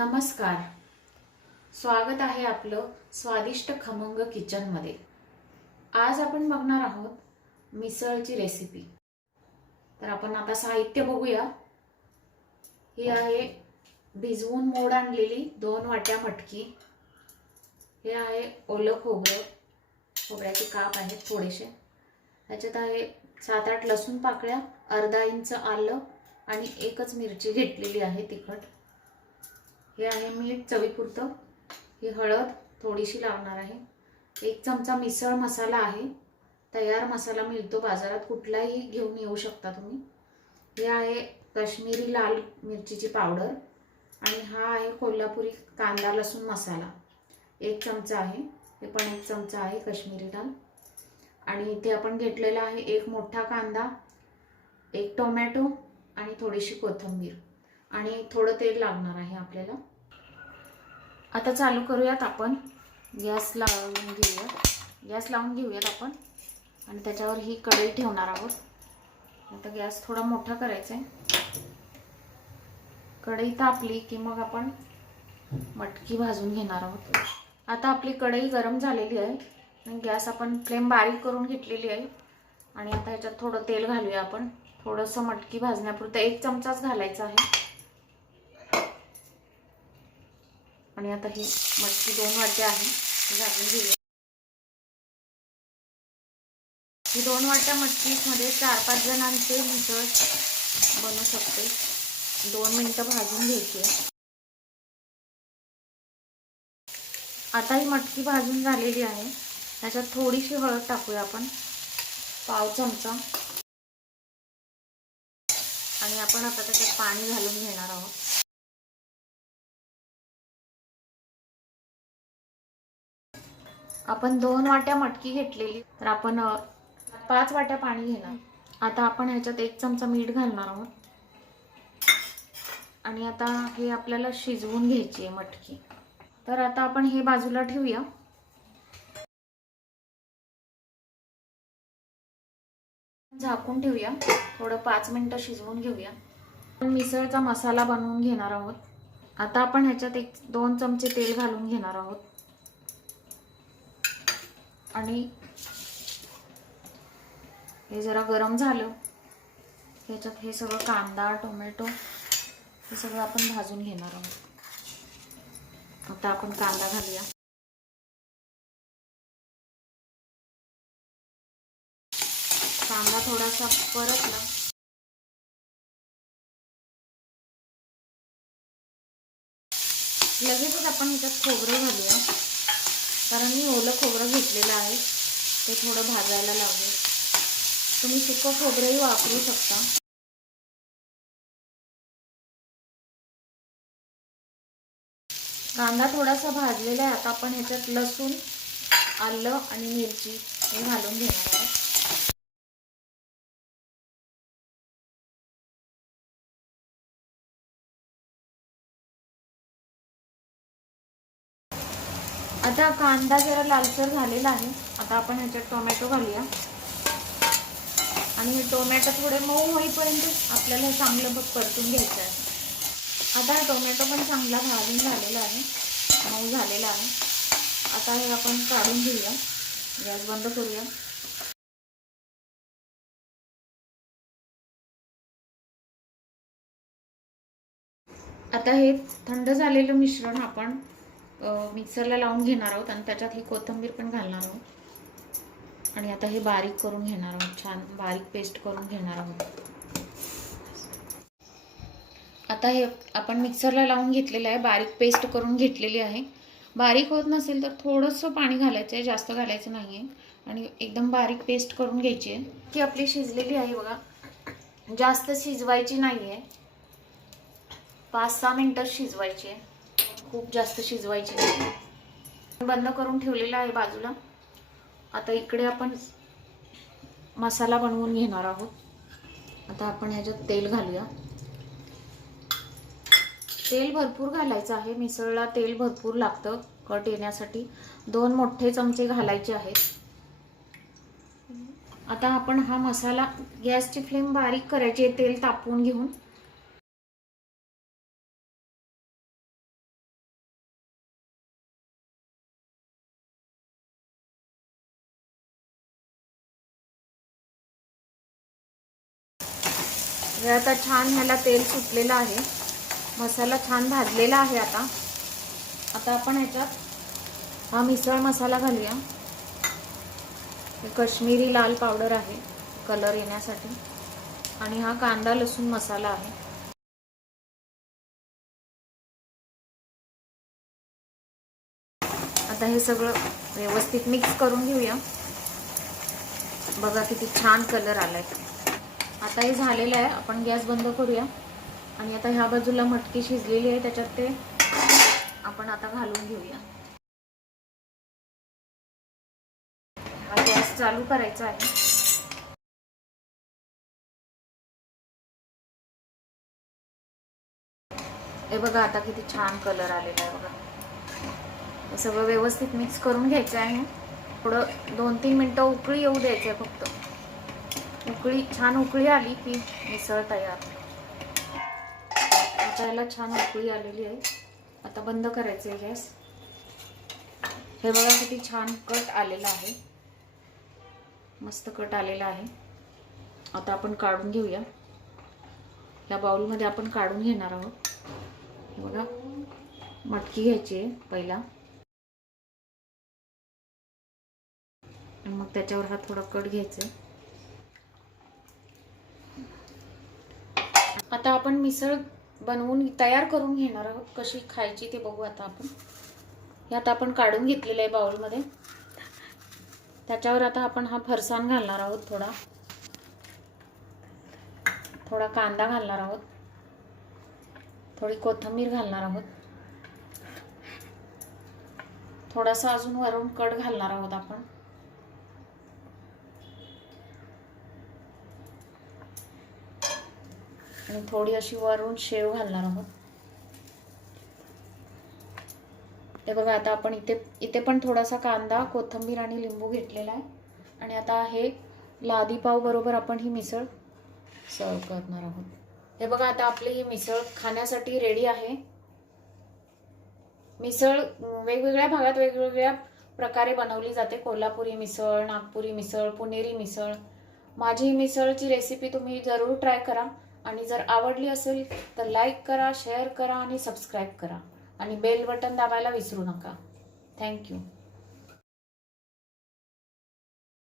नमस्कार. स्वागत आहे आपलं स्वादिष्ट खमंग किचन मध्ये. आज आपण बघणार आहोत मिसळची रेसिपी. तर आपण आता साहित्य बघूया. ही आहे भिजवून मोड आणलेली 2 वाट्या मटकी. हे आहे ओलं खोबरं, खोबऱ्याचे काप आहेत थोडेसे. त्याच्यात आहे 7-8 लसूण पाकळ्या, अर्धा इंच आलं आणि एकच मिरची घेतलेली आहे तिखट. हे आहे मीठ चवीपुरतं. ही हळद थोडीशी लागणार आहे. 1 चमचा मिसळ मसाला आहे. तयार मसाला मिळतो बाजारात, कुठलाही घेऊन येऊ शकता तुम्ही. हे आहे काश्मीरी लाल मिरचीची पावडर आणि हा आहे कोल्हापुरी कांदा लसूण मसाला 1 चमचा आहे. हे पण 1 चमचा आहे काश्मीरी लाल. आणि इथे आपण घेतलेला आहे 1 मोठा कांदा, 1 टोमॅटो आणि थोडीशी कोथिंबीर आणि थोडं तेल लागणार आहे आपल्याला. आता चालू करूयात आपण. गॅस लावून घेऊयात आपण आणि त्याच्यावर ही कढई ठेवणार आहोत. आता गॅस थोडा मोठा करायचा आहे. कढई तापली की मग आपण मटकी भाजून घेणार आहोत. आता आपली कढई गरम झालेली आहे. गॅस आपण फ्लेम बारीक करून घेतलेली आहे आणि आता ह्याच्यात थोडं तेल घालूया आपण. थोडंसं मटकी भाजण्यापुरतं 1 चमचाच घालायचा आहे. आणि आता ही मटकी 2 वाट्या आहे, घालून घेऊया. ही 2 वाट्या मटकीमध्ये 4-5 जणांचे मिसळ बनू शकते. 2 मिनिटं भाजून घ्यायची. आता ही मटकी भाजून झालेली आहे. त्याच्यात थोडीशी हळद टाकूया आपण, पाव चमचा. आणि आपण आता त्याच्यात पाणी घालून घेणार आहोत. आपण 2 वाट्या मटकी घेतलेली, तर आपण 5 वाट्या पाणी घेणार. आता आपण ह्याच्यात 1 चमचा मीठ घालणार आहोत. आणि आता हे आपल्याला शिजवून घ्यायची आहे मटकी. तर आता आपण हे बाजूला ठेवूया. झाकून ठेवूया, थोडं 5 मिनिटं शिजवून घेऊया. मिसळचा मसाला बनवून घेणार आहोत. आता आपण ह्याच्यात 1-2 चमचे तेल घालून घेणार आहोत. आणि हे जरा गरम झालं, ह्याच्यात हे सगळं कांदा टोमॅटो हे सगळं आपण भाजून घेणार आहोत. आता आपण कांदा घालूया. कांदा थोडासा परतला लगेचच आपण ह्याच्यात खोबरं घालूया, कारण मी ओलं खोबरं घेतलेलं आहे. ते थोडं भाजायला लागेल. तुम्ही सुकं खोबरंही वापरू शकता. कांदा थोडासा भाजलेला आहे. आता आपण ह्याच्यात लसूण आलं आणि मिरची हे घालून घेणार आहोत. आता कांदा जरा लालसर झालेला आहे. आता आपण ह्याच्यात टोमॅटो घालूया आणि टोमॅटो थोडे मऊ होईपर्यंत आपल्याला चांगलं परतून घ्यायचं आहे. आता टोमॅटो पण चांगला भाजून झालेला आहे, मऊ झालेला आहे. आता हे आपण काढून घेऊया. गॅस बंद करूया. आता हे थंड झालेलं मिश्रण आपण मिक्सरला लावून घेणार आहोत आणि त्याच्यात ही कोथिंबीर पण घालणार आहोत. आणि आता हे बारीक करून घेणार आहोत, छान बारीक पेस्ट करून घेणार आहोत. आता हे आपण मिक्सरला लावून घेतलेलं आहे, बारीक पेस्ट करून घेतलेली आहे. बारीक होत नसेल तर थोडंसं पाणी घालायचं आहे, जास्त घालायचं नाही आहे. आणि एकदम बारीक पेस्ट करून घ्यायची आहे. की आपली शिजलेली आहे बघा, जास्त शिजवायची नाही आहे. 5-6 मिनिटं शिजवायची आहे, खूप जास्त शिजवायची नाही. बंद करून ठेवलेला आहे बाजूला. आता इकडे आपण मसाला बनवून घेणार आहोत. आता आपण ह्याच्यात तेल घालूया. तेल भरपूर घालायचं आहे, मिसळला तेल भरपूर लागतं कट येण्यासाठी. 2 मोठे चमचे घालायचे आहेत. आता आपण हा मसाला, गॅसची फ्लेम बारीक करायची आहे तेल तापवून घेऊन. हे आता छान ह्याला तेल सुटलेलं आहे, मसाला छान भाजलेला आहे. आता आपण ह्याच्यात हा मिसळ मसाला घालूया. हे काश्मीरी लाल पावडर आहे कलर येण्यासाठी, आणि हा कांदा लसूण मसाला आहे. आता हे सगळं व्यवस्थित मिक्स करून घेऊया. बघा किती छान कलर आलाय. आता हे झालेलं आहे. आपण गॅस बंद करूया. आणि आता ह्या बाजूला मटकी शिजलेली आहे, त्याच्यात ते आपण आता घालून घेऊया. हा गॅस चालू करायचा आहे. हे बघा आता किती छान कलर आलेला आहे. बघा हे सगळं व्यवस्थित मिक्स करून घ्यायचं आहे. थोडं 2-3 मिनिटं उकळी येऊ द्यायचं आहे फक्त. छान उकळी आली की मिसळ तयार. आता याला छान उकळी आलेली आहे. आता बंद करायचं आहे गॅस. हे बघा किती छान कट आलेला आहे, मस्त कट आलेला आहे. आता आपण काढून घेऊया. या बाउलमध्ये आपण काढून घेणार आहोत. बघा मटकी घ्यायची आहे पहिला, मग त्याच्यावर हा थोडा कट घ्यायचा. आता आपण मिसळ बनवून तयार करून घेणार आहोत. कशी खायची ते बघू आता आपण. यात आपण काढून घेतलेलं आहे बाउलमध्ये. त्याच्यावर आता आपण हा फरसाण घालणार आहोत. थोडा कांदा घालणार आहोत, थोडी कोथिंबीर घालणार आहोत, थोडासा अजून वरून कट घालणार आहोत आपण. आणि थोडी अशी वरून शेव घालणार आहोत. हे बघा आता आपण इथे पण थोडासा कांदा, कोथिंबीर आणि लिंबू घेतलेला आहे. आणि आता हे लादी पाव बरोबर आपण ही मिसळ सर्व करणार आहोत. हे बघा आता आपली ही मिसळ खाण्यासाठी रेडी आहे. मिसळ वेगवेगळ्या भागात वेगवेगळ्या प्रकारे बनवली जाते. कोल्हापुरी मिसळ, नागपुरी मिसळ, पुणेरी मिसळ. माझी ही मिसळची रेसिपी तुम्ही जरूर ट्राय करा. आणि जर आवडली असेल तर लाईक करा, शेअर करा आणि सबस्क्राईब करा. आणि बेल बटन दाबायला विसरू नका. थँक्यू.